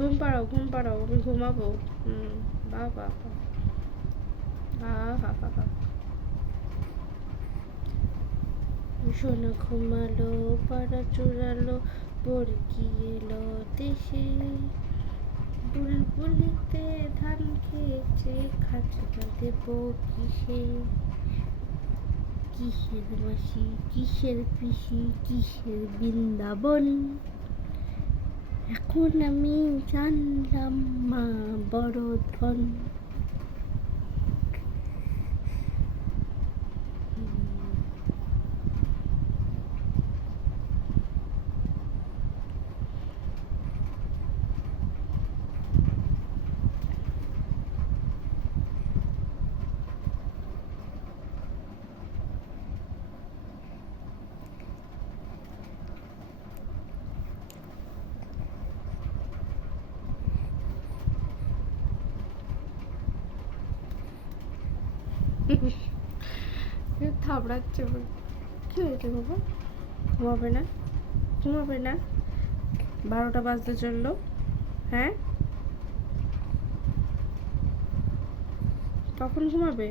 ঘুম পাড়াও, আমি ঘুমাবো। বাবা, হা হা হা হা। সোনা ঘুমালো, পাড়া চুরালো, বরকি এলো দেশে, বুলবুলিতে ধান খেয়েছে, খাঁচা দেব কিসে? কিসের মাসি, কিসের পিসি, কিসের বৃন্দাবন, এখন আমি জানলাম মা বড় ধন। থাবড়াচ্ছে, কি হয়েছে বাবা? ঘুমাবে না? ঘুমাবে না? 12টা বাজতে চললো। হ্যাঁ, কখন ঘুমাবে?